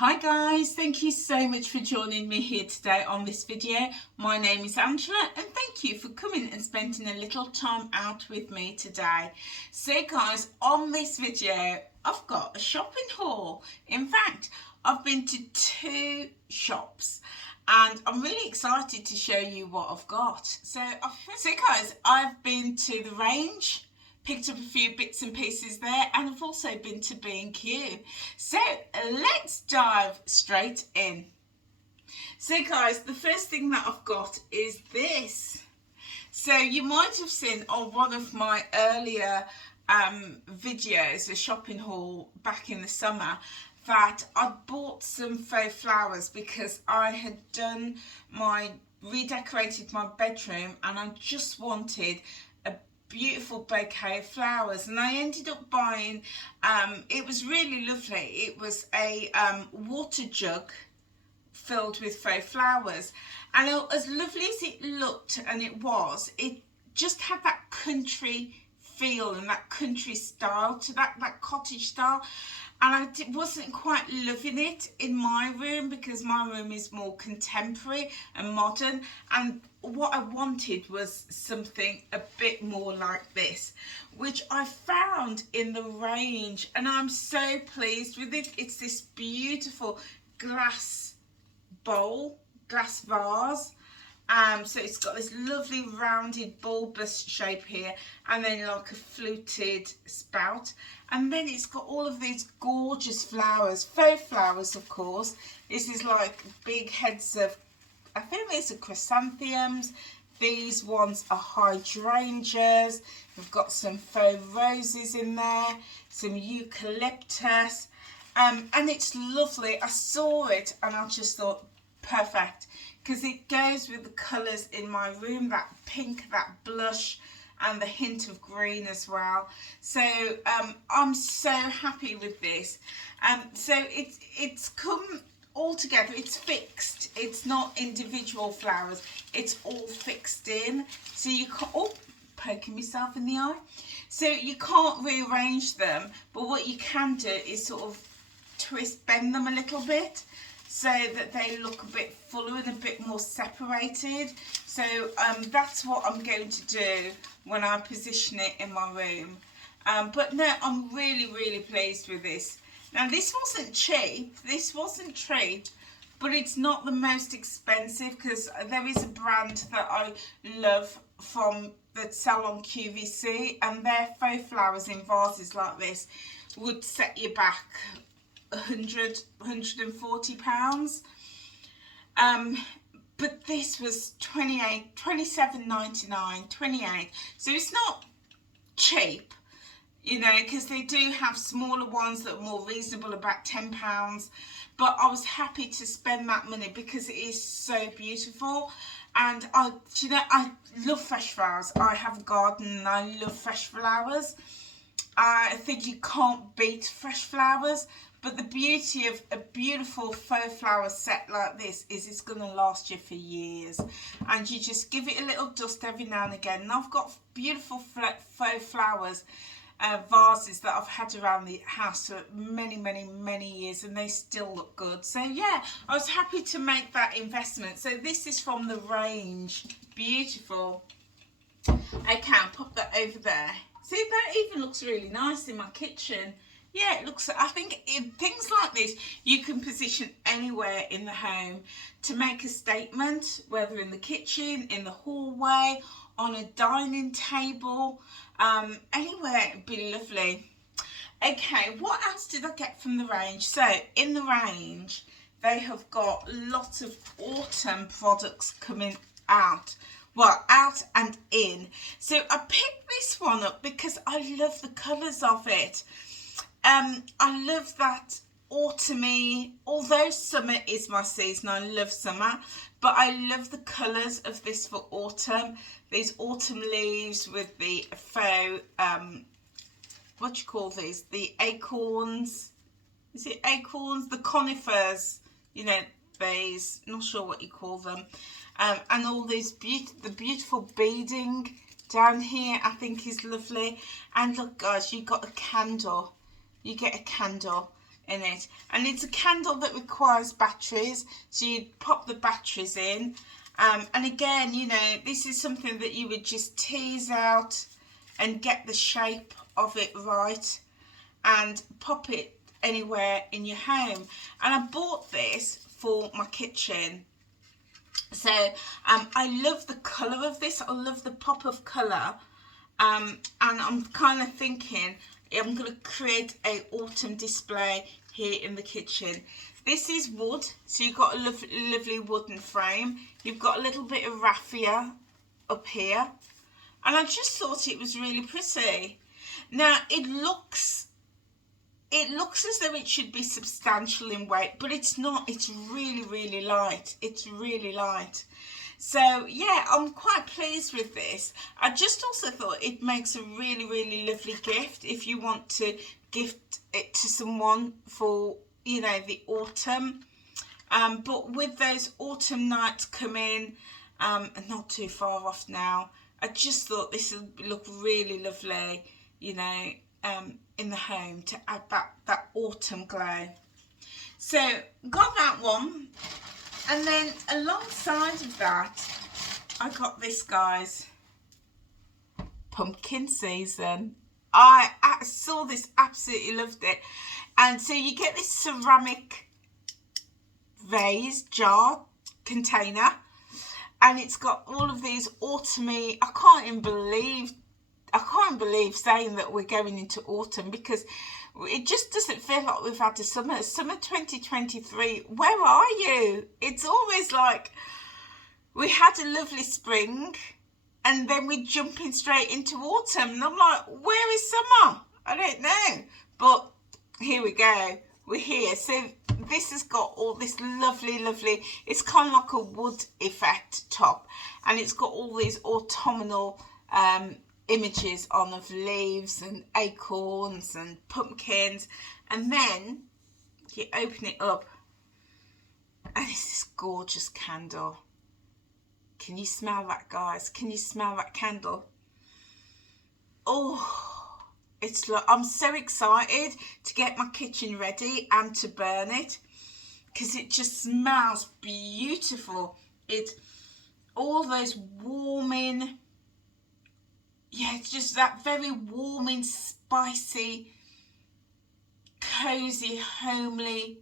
Hi guys, thank you so much for joining me here today on this video. My name is Angela and thank you for coming and spending a little time out with me today. So guys, on this video I've got a shopping haul. In fact, I've been to 2 shops and I'm really excited to show you what I've got. So guys, I've been to the range, picked up a few bits and pieces there, and I've also been to B&Q. So let's dive straight in. So guys, the first thing that I've got is this. So you might have seen on one of my earlier videos, a shopping haul back in the summer, that I bought some faux flowers because I had redecorated my bedroom and I just wanted a beautiful bouquet of flowers, and I ended up buying it was really lovely. It was a water jug filled with faux flowers, and as lovely as it looked, and it just had that country feel and that country style to that cottage style, and I wasn't quite loving it in my room because my room is more contemporary and modern, and what I wanted was something a bit more like this, which I found in the range, and I'm so pleased with it. It's this beautiful glass bowl, glass vase. So it's got this lovely rounded bulbous shape here, and then like a fluted spout, and then it's got all of these gorgeous flowers, faux flowers of course. This is like big heads of, I think these are chrysanthemums, these ones are hydrangeas, we've got some faux roses in there, some eucalyptus, and it's lovely. I saw it and I just thought perfect, because it goes with the colours in my room, that pink, that blush, and the hint of green as well. So I'm so happy with this. So it's come all together. It's fixed. It's not individual flowers. It's all fixed in. So you can't, oh, poking myself in the eye. So you can't rearrange them, but what you can do is sort of bend them a little bit, so that they look a bit fuller and a bit more separated. So that's what I'm going to do when I position it in my room. But no, I'm really pleased with this. Now this wasn't cheap, but it's not the most expensive, because there is a brand that I love from the salon QVC, and their faux flowers in vases like this would set you back £140. But this was £27.99, 28. So it's not cheap, you know, because they do have smaller ones that are more reasonable, about £10. But I was happy to spend that money because it is so beautiful. And I love fresh flowers. I have a garden and I love fresh flowers. I think you can't beat fresh flowers. But the beauty of a beautiful faux flower set like this is it's going to last you for years. And you just give it a little dust every now and again. And I've got beautiful faux flowers vases that I've had around the house for many years, and they still look good. So yeah, I was happy to make that investment. So this is from the range. Beautiful. Okay, I'll pop that over there. See, that even looks really nice in my kitchen. Yeah, it looks, I think in things like this, you can position anywhere in the home to make a statement, whether in the kitchen, in the hallway, on a dining table, anywhere. It'd be lovely. Okay, what else did I get from the range? So in the range, they have got lots of autumn products coming out. Well, out and in. So I picked this one up because I love the colours of it. I love that autumny, although summer is my season, I love summer, but I love the colours of this for autumn. These autumn leaves with the faux, what do you call these? The acorns, is it acorns? The conifers, you know, these, not sure what you call them. And all these the beautiful beading down here I think is lovely. And look guys, you got a candle. You get a candle. in it, and it's a candle that requires batteries, so you pop the batteries in, and again, you know, this is something that you would just tease out and get the shape of it right and pop it anywhere in your home. And I bought this for my kitchen. So I love the colour of this. I love the pop of colour, and I'm kind of thinking I'm going to create a autumn display here in the kitchen. This is wood, so you've got a lovely wooden frame. You've got a little bit of raffia up here, and I just thought it was really pretty. Now it looks as though it should be substantial in weight, but it's not. It's really light. It's really light. So yeah, I'm quite pleased with this. I just also thought it makes a really lovely gift if you want to gift it to someone for, you know, the autumn. But with those autumn nights coming, and not too far off now, I just thought this would look really lovely, you know, in the home to add that autumn glow. So got that one, and then alongside of that I got this, guys, pumpkin season. I saw this, absolutely loved it. And so you get this ceramic vase, jar, container, and it's got all of these autumny, I can't believe saying that we're going into autumn, because it just doesn't feel like we've had a summer 2023. Where are you? It's always like we had a lovely spring and then we're jumping straight into autumn, and I'm like, where is summer? I don't know, but here we go, we're here. So this has got all this lovely, it's kind of like a wood effect top, and it's got all these autumnal images on of leaves and acorns and pumpkins, and then you open it up and it's this gorgeous candle. Can you smell that, guys? Can you smell that candle? Oh, it's like, I'm so excited to get my kitchen ready and to burn it, because it just smells beautiful. It's all those warming, yeah, it's just that very warming, spicy, cozy, homely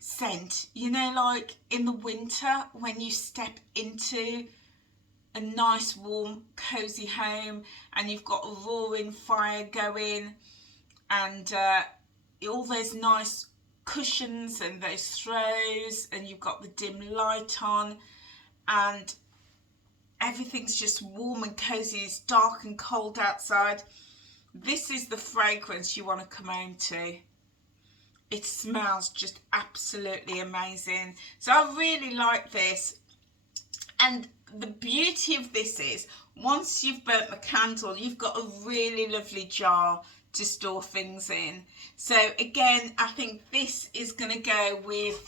scent. You know, like in the winter when you step into a nice, warm, cozy home and you've got a roaring fire going, and all those nice cushions and those throws, and you've got the dim light on, and everything's just warm and cozy. It's dark and cold outside. This is the fragrance you want to come home to. It smells just absolutely amazing. So I really like this. And the beauty of this is, once you've burnt the candle, you've got a really lovely jar to store things in. So again, I think this is going to go with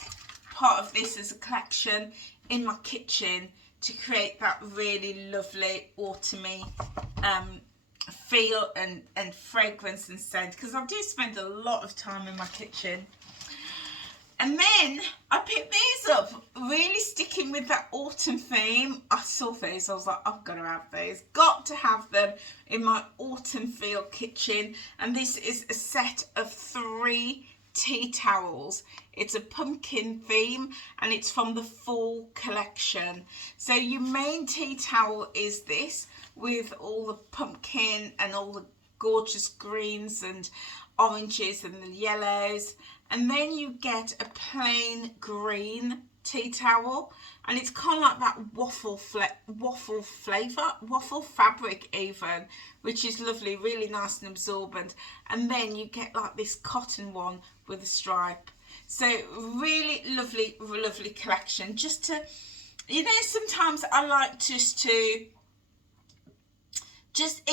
part of this as a collection in my kitchen, to create that really lovely autumny feel and fragrance and scent, because I do spend a lot of time in my kitchen. And then I picked these up, really sticking with that autumn theme. I saw these, I was like, I've got to have these, got to have them in my autumn feel kitchen. And this is a set of 3 tea towels. It's a pumpkin theme and it's from the fall collection. So your main tea towel is this, with all the pumpkin and all the gorgeous greens and oranges and the yellows, and then you get a plain green tea towel, and it's kind of like that waffle fabric even, which is lovely, really nice and absorbent. And then you get like this cotton one with a stripe. So really lovely collection. Just to, you know, sometimes I like just to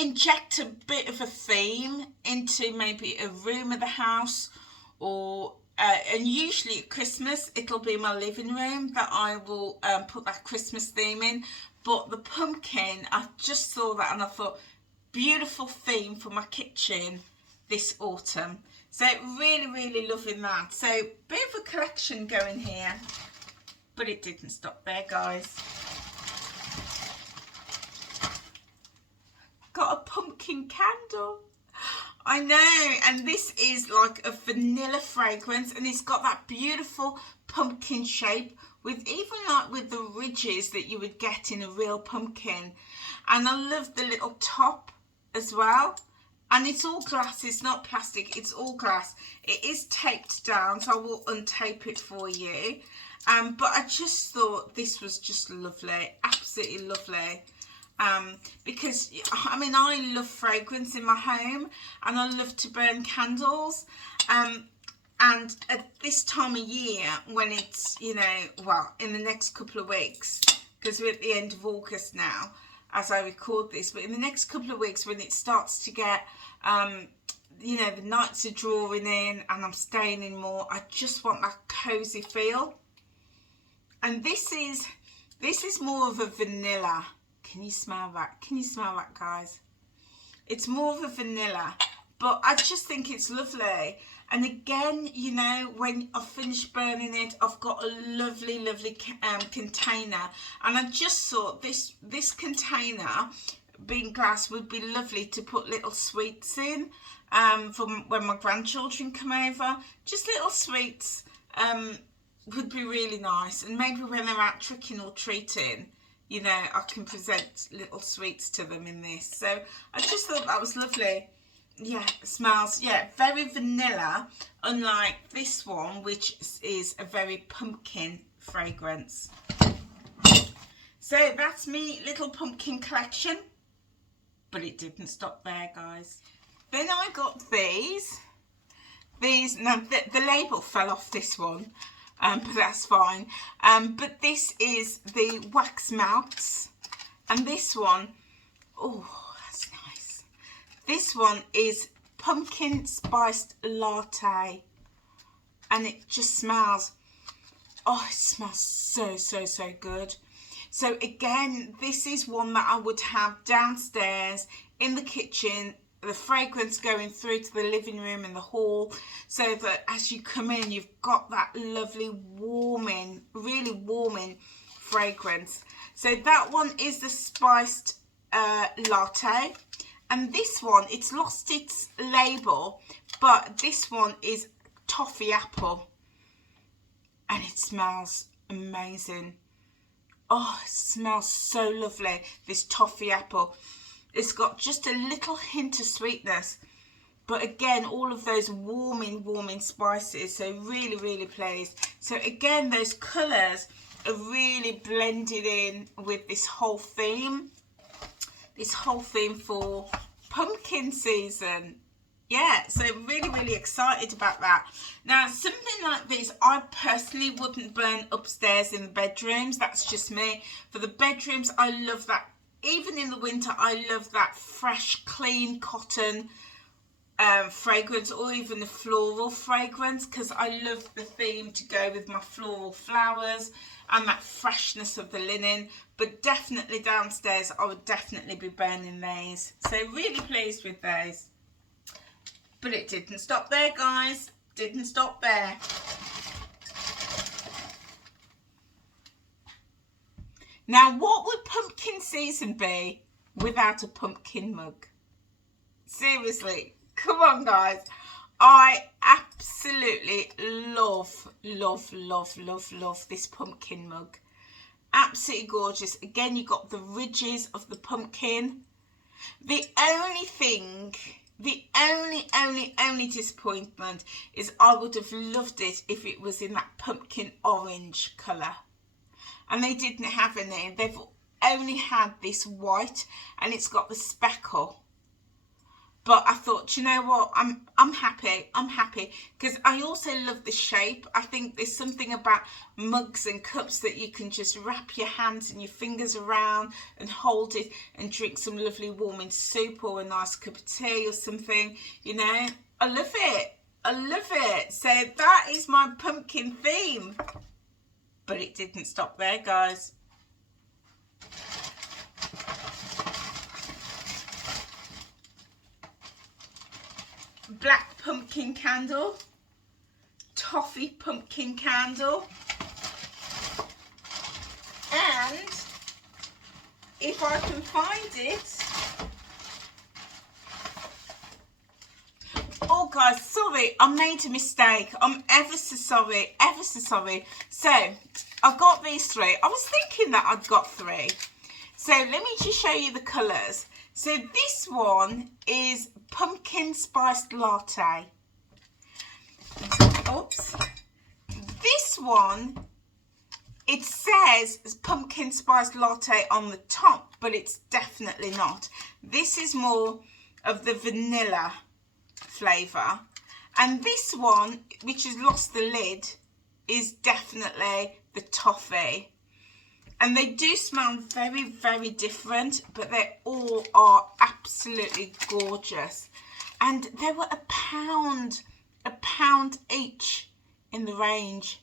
inject a bit of a theme into maybe a room of the house, or and usually at Christmas it'll be my living room that I will put that Christmas theme in. But the pumpkin, I just saw that and I thought, beautiful theme for my kitchen this autumn. So really loving that. So bit of a collection going here, but it didn't stop there, guys. Got a pumpkin candle. I know, and this is like a vanilla fragrance, and it's got that beautiful pumpkin shape with even like with the ridges that you would get in a real pumpkin. And I love the little top as well. And it's all glass, it's not plastic, it's all glass. It is taped down, so I will untape it for you. But I just thought this was just lovely, absolutely lovely. Because I mean, I love fragrance in my home, and I love to burn candles. And at this time of year, when it's, you know, well, in the next couple of weeks, because we're at the end of August now, as I record this, but in the next couple of weeks, when it starts to get, you know, the nights are drawing in and I'm staying in more, I just want that cozy feel. And this is more of a vanilla. Can you smell that? Can you smell that, guys? It's more of a vanilla, but I just think it's lovely. And again, you know, when I've finished burning it, I've got a lovely container. And I just thought this container, being glass, would be lovely to put little sweets in from when my grandchildren come over. Just little sweets would be really nice. And maybe when they're out tricking or treating, you know, I can present little sweets to them in this. So I just thought that was lovely. Yeah, it smells, yeah, very vanilla, unlike this one, which is a very pumpkin fragrance. So that's me little pumpkin collection, but it didn't stop there, guys. Then I got these, now the label fell off this one, but that's fine. But this is the wax melts, and this one, oh, that's nice. This one is pumpkin spiced latte, and it just smells, oh, it smells so good. So again, this is one that I would have downstairs in the kitchen, the fragrance going through to the living room and the hall, so that as you come in, you've got that lovely warming, really warming fragrance. So that one is the spiced latte. And this one, it's lost its label, but this one is Toffee Apple. And it smells amazing. Oh, it smells so lovely, this Toffee Apple. It's got just a little hint of sweetness, but again, all of those warming spices, so really pleased. So again, those colours are really blended in with this whole theme for pumpkin season. Yeah, so really excited about that. Now, something like this, I personally wouldn't burn upstairs in the bedrooms. That's just me. For the bedrooms, I love that. Even in the winter, I love that fresh, clean cotton fragrance, or even the floral fragrance, because I love the theme to go with my floral flowers and that freshness of the linen. But definitely downstairs, I would definitely be burning these. So really pleased with those. But it didn't stop there, guys. Didn't stop there. Now, what would pumpkin season be without a pumpkin mug? Seriously, come on, guys. I absolutely love this pumpkin mug. Absolutely gorgeous. Again, you got the ridges of the pumpkin. The only thing, the only disappointment is I would have loved it if it was in that pumpkin orange colour. And they didn't have any. They've only had this white, and it's got the speckle. But I thought, you know what, I'm happy, because I also love the shape. I think there's something about mugs and cups that you can just wrap your hands and your fingers around and hold it and drink some lovely warming soup or a nice cup of tea or something, you know. I love it. So that is my pumpkin theme. But it didn't stop there, guys. black pumpkin candle, toffee pumpkin candle, and if I can find it, oh guys, sorry, I made a mistake. I'm ever so sorry, ever so sorry. So I've got these three. I was thinking that I'd got three. So let me just show you the colours. So this one is pumpkin spiced latte. Oops. This one, it says pumpkin spiced latte on the top, but it's definitely not. This is more of the vanilla flavour. And this one, which has lost the lid, is definitely the toffee. And they do smell very, very different, but they all are absolutely gorgeous. And they were a pound each in the range.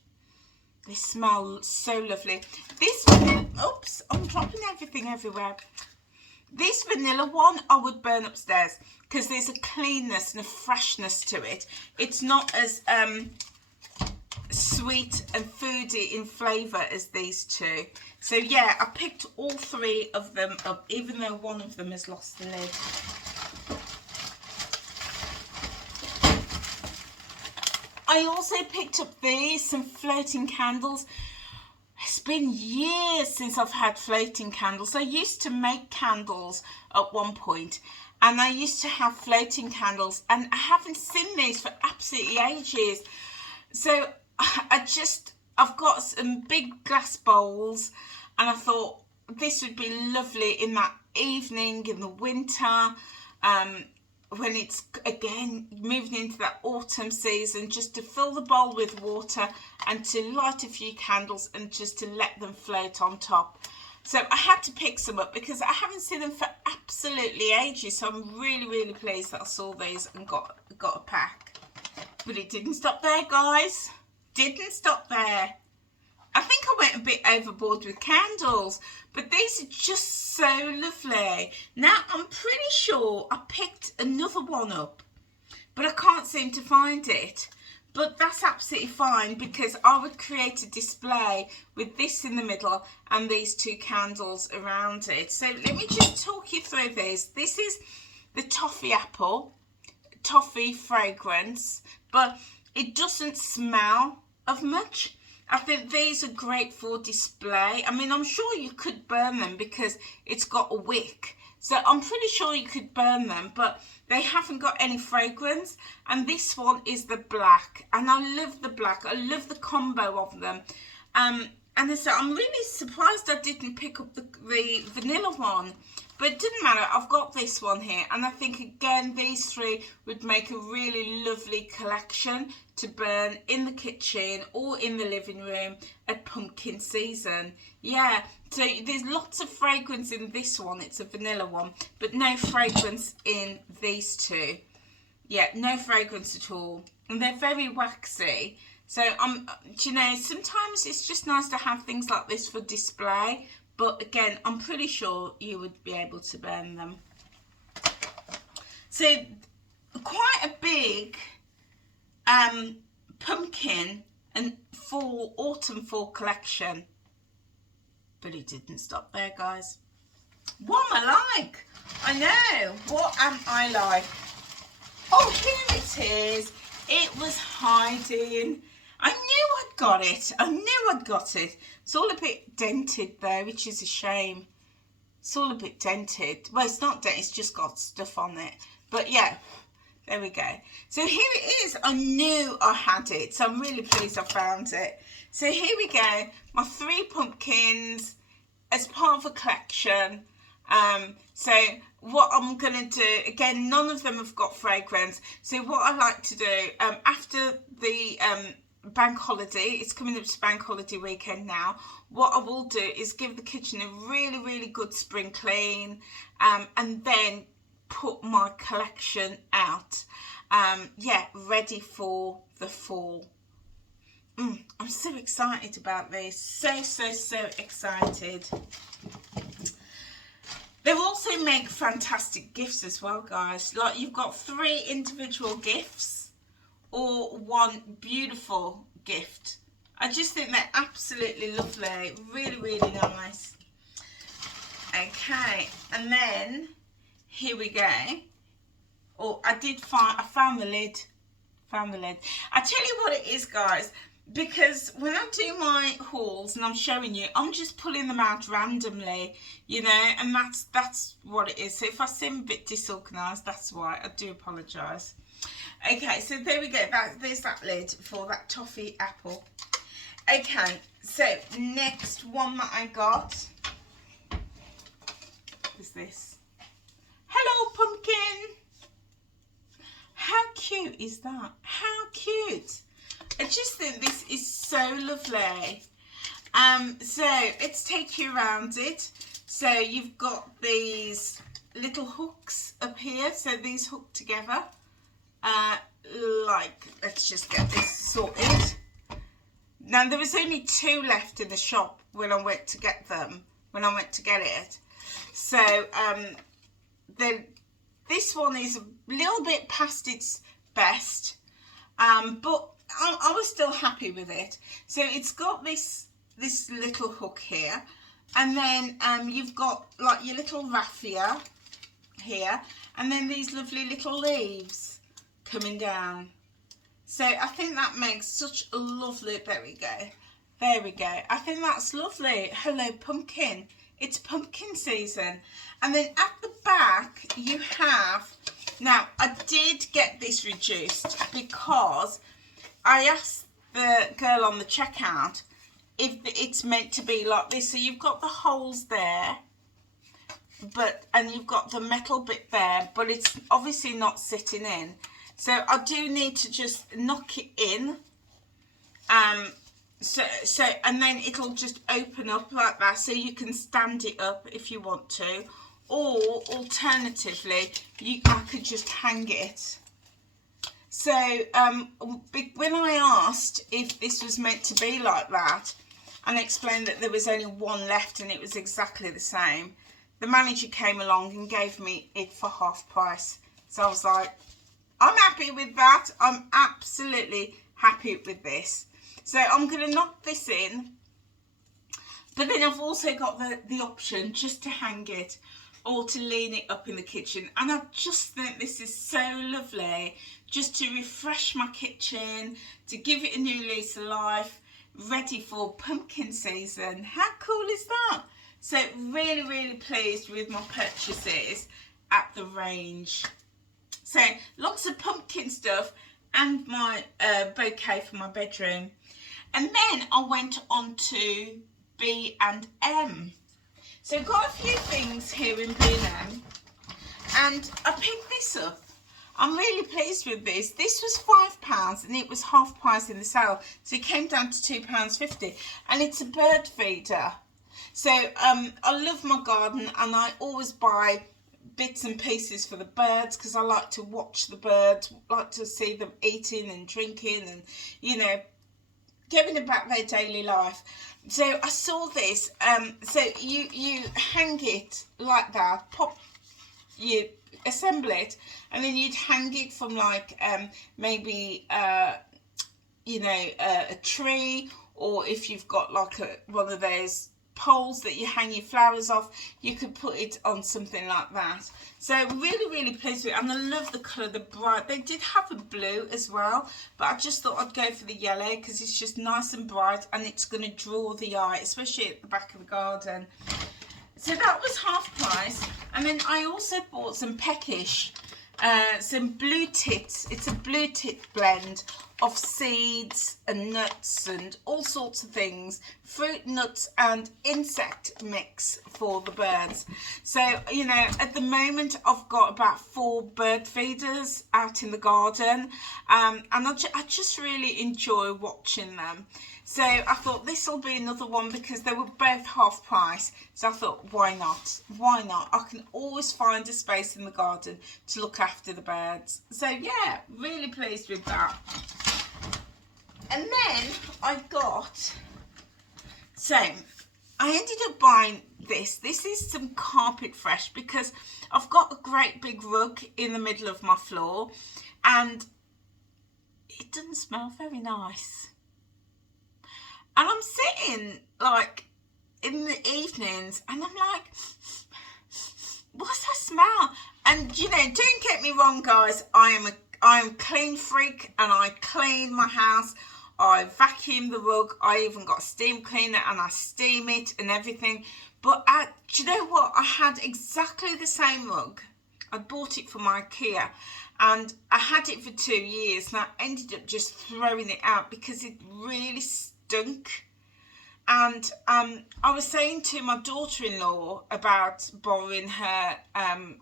They smell so lovely. This vanilla, oops, I'm dropping everything everywhere. This vanilla one I would burn upstairs because there's a cleanness and a freshness to it. It's not as sweet and foody in flavour as these two. So yeah, I picked all three of them up, even though one of them has lost the lid. I also picked up these, some floating candles. It's been years since I've had floating candles. I used to make candles at one point, and I used to have floating candles, and I haven't seen these for absolutely ages. So I've got some big glass bowls, and I thought this would be lovely in that evening in the winter, when it's again moving into that autumn season, just to fill the bowl with water and to light a few candles and just to let them float on top. So I had to pick some up because I haven't seen them for absolutely ages. So I'm really, really pleased that I saw these and got a pack. But it didn't stop there, guys. Didn't stop there. I think I went a bit overboard with candles, but these are just so lovely. Now, I'm pretty sure I picked another one up, but I can't seem to find it. But that's absolutely fine because I would create a display with this in the middle and these two candles around it. So let me just talk you through this. This is the Toffee Apple, toffee fragrance, but it doesn't smell of much. I think these are great for display. I mean, I'm sure you could burn them because it's got a wick. So I'm pretty sure you could burn them, but they haven't got any fragrance. And this one is the black. And I love the black. I love the combo of them. And so I'm really surprised I didn't pick up the vanilla one. But it didn't matter, I've got this one here. And I think, again, these three would make a really lovely collection to burn in the kitchen or in the living room at pumpkin season. Yeah, so there's lots of fragrance in this one. It's a vanilla one, but no fragrance in these two. Yeah, no fragrance at all. And they're very waxy. So, you know, sometimes it's just nice to have things like this for display. But again, I'm pretty sure you would be able to burn them. So quite a big pumpkin and autumn fall collection. But it didn't stop there, guys. What am I like? I know. What am I like? Oh, here it is. It was hiding. I knew I'd got it. I knew I'd got it. It's all a bit dented though, which is a shame. It's all a bit dented. Well, it's not dented, it's just got stuff on it. But yeah, there we go. So here it is. I knew I had it. So I'm really pleased I found it. So here we go. My 3 pumpkins as part of a collection. So what I'm going to do, again, none of them have got fragrance. So what I like to do, after the bank holiday, it's coming up to bank holiday weekend now, what I will do is give the kitchen a really, really good spring clean, and then put my collection out, yeah, ready for the fall. I'm so excited about this, so excited. They also make fantastic gifts as well, guys. Like, you've got 3 individual gifts or 1 beautiful gift. I just think they're absolutely lovely. Really, really nice. Okay, and then here we go. Oh, I found the lid. Found the lid. I tell you what it is, guys, because when I do my hauls and I'm showing you, I'm just pulling them out randomly, you know, and that's what it is. So if I seem a bit disorganised, that's why. I do apologise. Okay, so there we go. There's that lid for that Toffee Apple. Okay, so next one that I got is this. Hello, pumpkin. How cute is that? How cute. I just think this is so lovely. So let's take you around it. So you've got these little hooks up here. So these hook together. Let's just get this sorted. Now there was only 2 left in the shop when I went to get them. When I went to get it. So this one is a little bit past its best, but I was still happy with it. So it's got this little hook here, and then you've got like your little raffia here, and then these lovely little leaves coming down. So I think that makes such a lovely, there we go, I think that's lovely. Hello, pumpkin. It's pumpkin season. And then at the back you have, now I did get this reduced because I asked the girl on the checkout if it's meant to be like this. So you've got the holes there, and you've got the metal bit there, but it's obviously not sitting in. So I do need to just knock it in. So and then it'll just open up like that, so you can stand it up if you want to, or alternatively I could just hang it. So when I asked if this was meant to be like that and explained that there was only 1 left and it was exactly the same, the manager came along and gave me it for half price. So I was like, I'm happy with that. I'm absolutely happy with this. So I'm going to knock this in, but then I've also got the option just to hang it or to lean it up in the kitchen. And I just think this is so lovely, just to refresh my kitchen, to give it a new lease of life, ready for pumpkin season. How cool is that? So really, really pleased with my purchases at the range. So lots of pumpkin stuff and my bouquet for my bedroom. And then I went on to B&M. So I've got a few things here in B&M, and I picked this up. I'm really pleased with this. This was £5 and it was half price in the sale. So it came down to £2.50, and it's a bird feeder. So I love my garden, and I always buy bits and pieces for the birds because I like to watch the birds, like to see them eating and drinking and, you know, going about their daily life. So I saw this, so you hang it like that, you assemble it, and then you'd hang it from like maybe you know, a tree, or if you've got like one of those poles that you hang your flowers off, you could put it on something like that. So really, really pleased with it, and I love the colour, the bright. They did have a blue as well, but I just thought I'd go for the yellow because it's just nice and bright, and it's going to draw the eye, especially at the back of the garden. So that was half price. And then I also bought some Peckish, some blue tits. It's a blue tit blend of seeds and nuts and all sorts of things, fruit, nuts and insect mix for the birds. So, you know, at the moment I've got about 4 bird feeders out in the garden, and I just really enjoy watching them. So I thought this will be another one because they were both half price. So I thought, why not? Why not? I can always find a space in the garden to look after the birds. So yeah, really pleased with that. And then I got, so I ended up buying this. This is some Carpet Fresh because I've got a great big rug in the middle of my floor and it doesn't smell very nice. And I'm sitting like in the evenings and I'm like, what's that smell? And you know, don't get me wrong guys, I am a clean freak and I clean my house. I vacuum the rug, I even got a steam cleaner and I steam it and everything. But do you know what? I had exactly the same rug. I bought it from IKEA and I had it for 2 years and I ended up just throwing it out because it really stunk. And I was saying to my daughter-in-law about borrowing her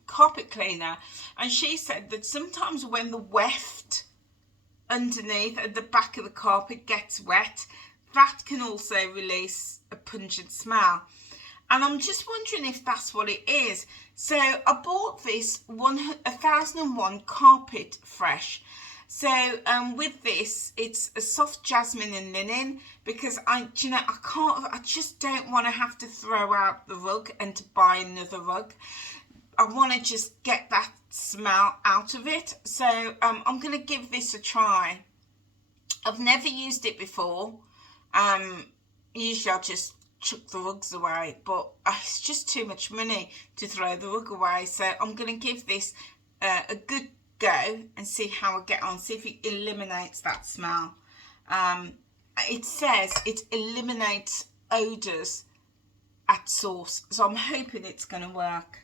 carpet cleaner, and she said that sometimes when the weft underneath at the back of the carpet gets wet, that can also release a pungent smell. And I'm just wondering if that's what it is. So I bought this 1001 Carpet Fresh. So with this, it's a soft jasmine and linen because I just don't want to have to throw out the rug and to buy another rug. I want to just get that smell out of it. So I'm going to give this a try. I've never used it before. Usually I'll just chuck the rugs away, but it's just too much money to throw the rug away. So I'm going to give this a good go and see how I get on, see if it eliminates that smell. It says it eliminates odours at source, so I'm hoping it's going to work.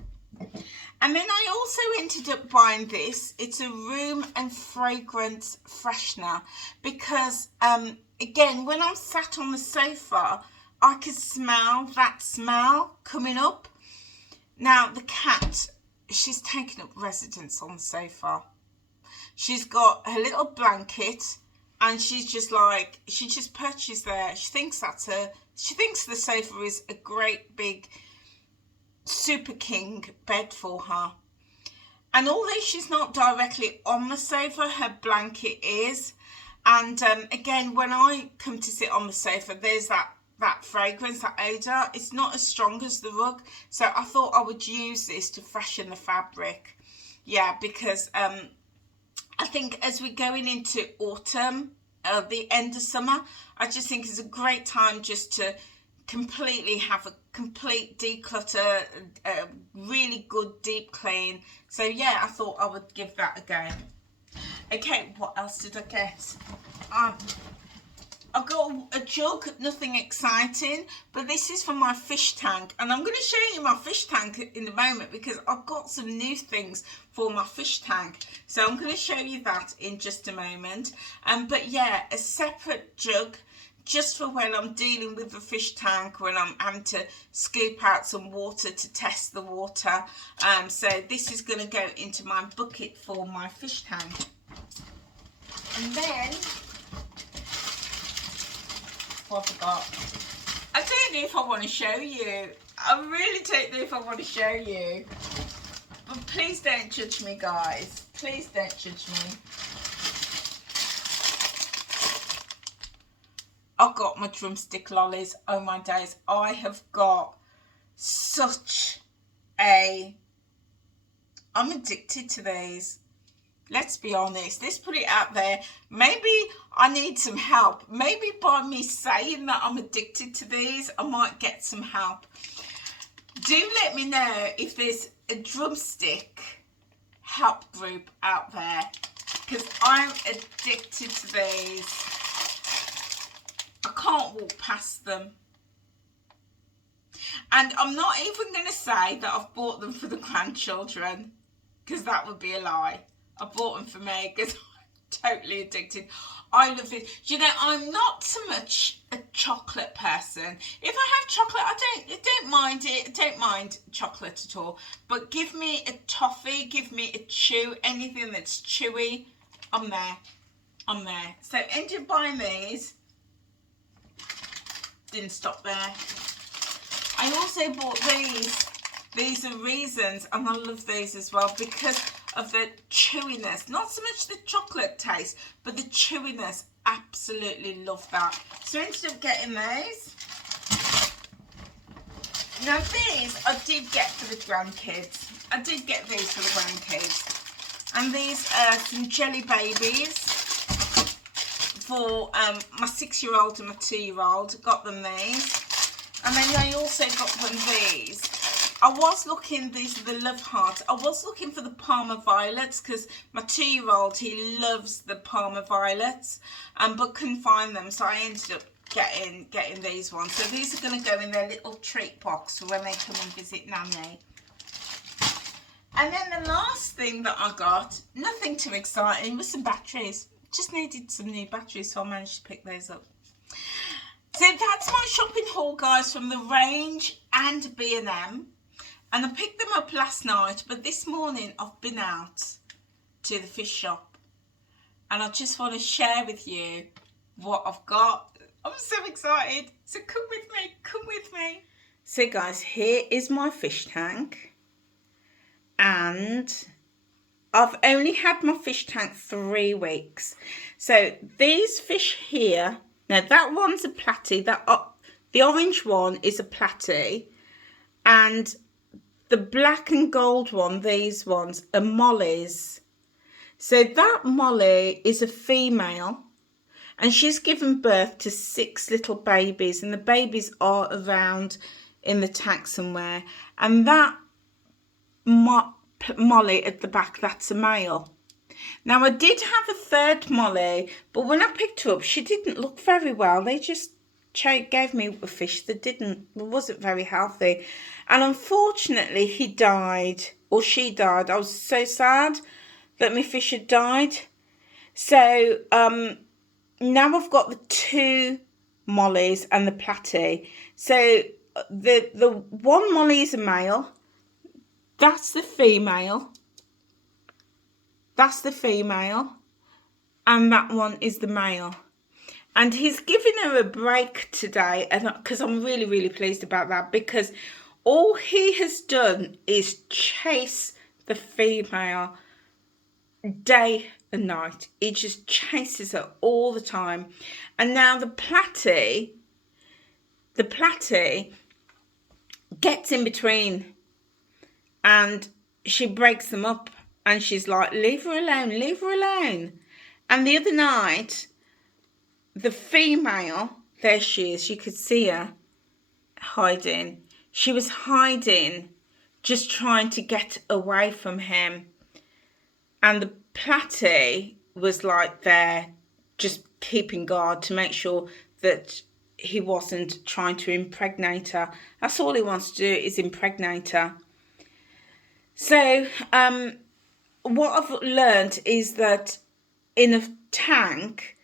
And then I also ended up buying this. It's a room and fragrance freshener because again, when I'm sat on the sofa I could smell that smell coming up. Now the cat, she's taken up residence on the sofa. She's got her little blanket and she's just like, she just perches there. She thinks that's her, she thinks the sofa is a great big super king bed for her. And although she's not directly on the sofa, her blanket is. And again, when I come to sit on the sofa, there's that fragrance, that odour. It's not as strong as the rug, so I thought I would use this to freshen the fabric. Yeah, because I think as we're going into autumn, the end of summer, I just think it's a great time just to completely have a complete declutter, a really good deep clean. So yeah, I thought I would give that a go. Okay, what else did I get? I've got a jug, nothing exciting, but this is for my fish tank. And I'm going to show you my fish tank in a moment because I've got some new things for my fish tank. So I'm going to show you that in just a moment. But yeah, a separate jug just for when I'm dealing with the fish tank, when I'm having to scoop out some water to test the water. So this is going to go into my bucket for my fish tank. And then, what have I got? I don't know if I want to show you. I really don't know if I want to show you. But please don't judge me, guys. Please don't judge me. I've got my drumstick lollies. Oh my days. I have got such a... I'm addicted to these. Let's be honest. Let's put it out there. Maybe I need some help. Maybe by me saying that I'm addicted to these, I might get some help. Do let me know if there's a drumstick help group out there, because I'm addicted to these. I can't walk past them. And I'm not even going to say that I've bought them for the grandchildren, because that would be a lie. I bought them for me because I'm totally addicted. I love it. You know, I'm not so much a chocolate person. If I have chocolate, I don't mind it. I don't mind chocolate at all. But give me a toffee, give me a chew, anything that's chewy, I'm there. I'm there. So ended up buying these. Didn't stop there. I also bought these. These are Reasons, and I love these as well because of the chewiness. Not so much the chocolate taste, but the chewiness. Absolutely love that. So I ended up getting those. Now these I did get for the grandkids. I did get these for the grandkids. And these are some jelly babies for my 6-year-old and my 2-year-old. Got them these. And then I also got them these. I was looking, these are the Love Hearts. I was looking for the Parma Violets because my 2-year-old, he loves the Parma Violets, but couldn't find them. So I ended up getting these ones. So these are going to go in their little treat box for when they come and visit Nanny. And then the last thing that I got, nothing too exciting, was some batteries. Just needed some new batteries, so I managed to pick those up. So that's my shopping haul, guys, from the Range and B&M. And I picked them up last night, but this morning I've been out to the fish shop. And I just want to share with you what I've got. I'm so excited. So come with me, come with me. So guys, here is my fish tank. And I've only had my fish tank 3 weeks. So these fish here, now that one's a platy, the orange one is a platy, and the black and gold one, these ones, are mollies. So that molly is a female, and she's given birth to 6 little babies, and the babies are around in the tank somewhere. And that molly at the back, that's a male. Now I did have a 3rd molly, but when I picked her up, she didn't look very well. They just gave me a fish that wasn't very healthy, and unfortunately he died, or she died. I was so sad that my fish had died. So now I've got the 2 mollies and the platy. So the one molly is a male. That's the female. That's the female. And that one is the male. And he's giving her a break today, because I'm really, really pleased about that, because all he has done is chase the female day and night. He just chases her all the time. And now the platy gets in between, and she breaks them up, and she's like, leave her alone, leave her alone. And the other night, the female, there she is, you could see her hiding. She was hiding, just trying to get away from him. And the platy was like there, just keeping guard to make sure that he wasn't trying to impregnate her. That's all he wants to do, is impregnate her. So what I've learned is that in a tank,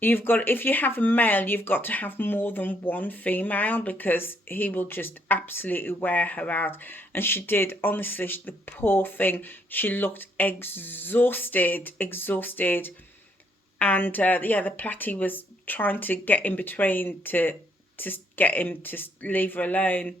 you've got, if you have a male, you've got to have more than one female, because he will just absolutely wear her out. And she did, honestly, the poor thing, she looked exhausted. And yeah, the platy was trying to get in between to get him to leave her alone.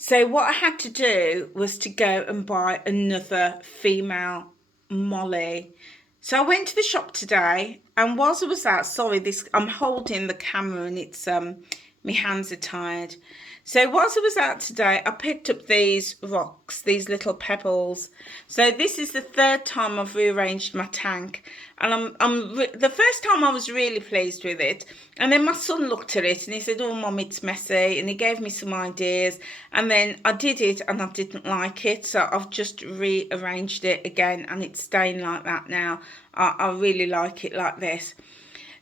So what I had to do was to go and buy another female molly. So I went to the shop today, and whilst I was out, sorry, I'm holding the camera and it's my hands are tired. So whilst I was out today, I picked up these rocks, these little pebbles. So this is the 3rd time I've rearranged my tank, and the first time I was really pleased with it, and then my son looked at it and he said, oh mum, it's messy, and he gave me some ideas, and then I did it and I didn't like it, so I've just rearranged it again, and it's staying like that now. I really like it like this.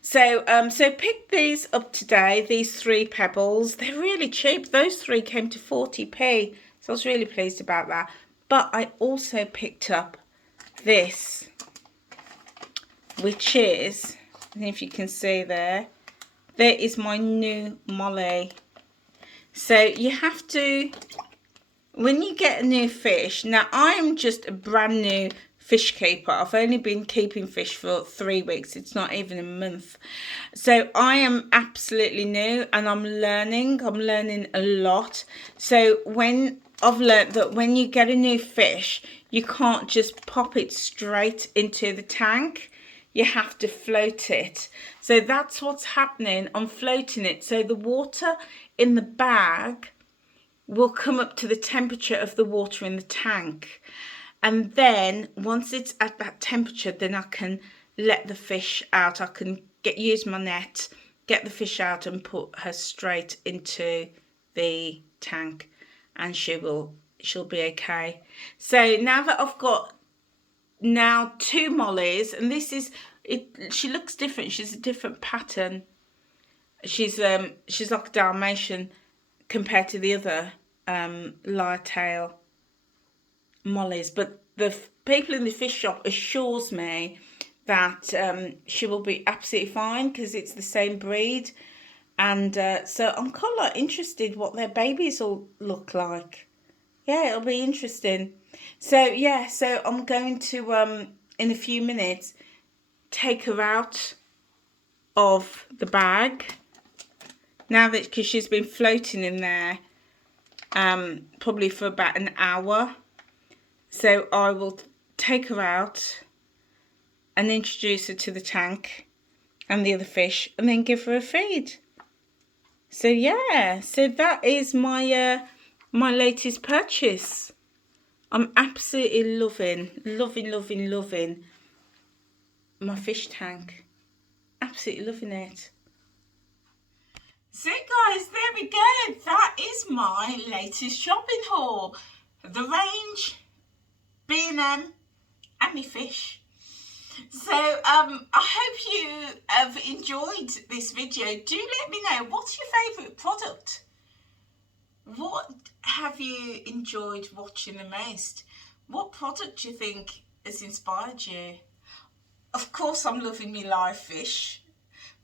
So picked these up today, these 3 pebbles. They're really cheap. Those 3 came to 40p, so I was really pleased about that. But I also picked up this, which is, I don't know if you can see there is my new molly. So you have to, when you get a new fish, now I am just a brand new fish keeper. I've only been keeping fish for 3 weeks. It's not even a month. So I am absolutely new, and I'm learning a lot. So when I've learned that when you get a new fish, you can't just pop it straight into the tank. You have to float it. So that's what's happening. I'm floating it. So the water in the bag will come up to the temperature of the water in the tank. And then once it's at that temperature, then I can let the fish out. I can use my net, get the fish out and put her straight into the tank, and she'll be okay. So now that I've got two mollies, and this is it, she looks different. She's a different pattern. She's like a Dalmatian compared to the other lyre-tail mollies, but the people in the fish shop assures me that she will be absolutely fine because it's the same breed. And so I'm kind of like interested what their babies will look like. Yeah, it'll be interesting. So yeah, so I'm going to in a few minutes take her out of the bag now, that because she's been floating in there probably for about an hour. So I will take her out and introduce her to the tank and the other fish, and then give her a feed. So yeah, so that is my my latest purchase. I'm absolutely loving my fish tank. Absolutely loving it. So guys, there we go. That is my latest shopping haul. The range, B&M, and my fish. So I hope you have enjoyed this video. Do let me know, what's your favourite product? What have you enjoyed watching the most? What product do you think has inspired you? Of course I'm loving me live fish,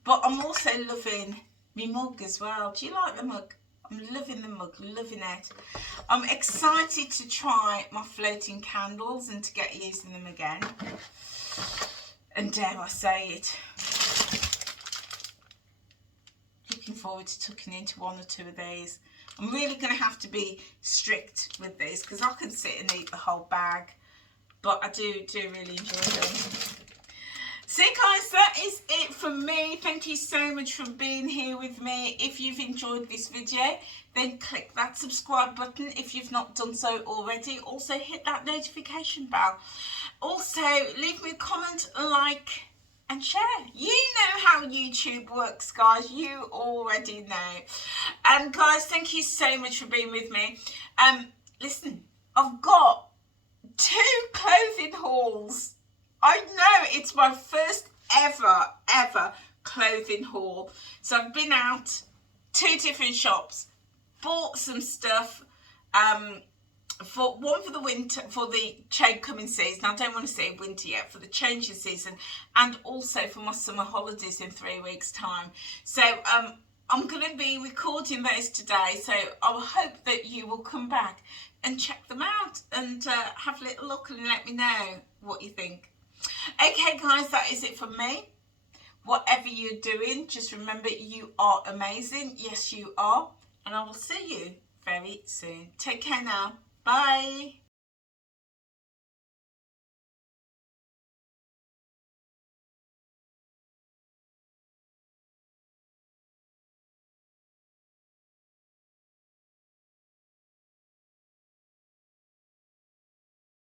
but I'm also loving me mug as well. Do you like the mug? I'm loving the mug, loving it. I'm excited to try my floating candles and to get using them again. And dare I say it, looking forward to tucking into one or two of these. I'm really going to have to be strict with these because I can sit and eat the whole bag, but I do really enjoy them. So guys, that is it from me. Thank you so much for being here with me. If you've enjoyed this video, then click that subscribe button if you've not done so already. Also hit that notification bell. Also leave me a comment, like and share. You know how YouTube works, guys. You already know. And guys, thank you so much for being with me. Listen, I've got 2 clothing hauls. I know it's my first ever clothing haul. So I've been out 2 different shops, bought some stuff, for the winter, for the coming season. I don't want to say winter yet, for the changing season, and also for my summer holidays in 3 weeks time. So I'm going to be recording those today, so I hope that you will come back and check them out and have a little look and let me know what you think. Okay guys, that is it from me. Whatever you're doing, just remember you are amazing. Yes, you are. And I will see you very soon. Take care now. Bye.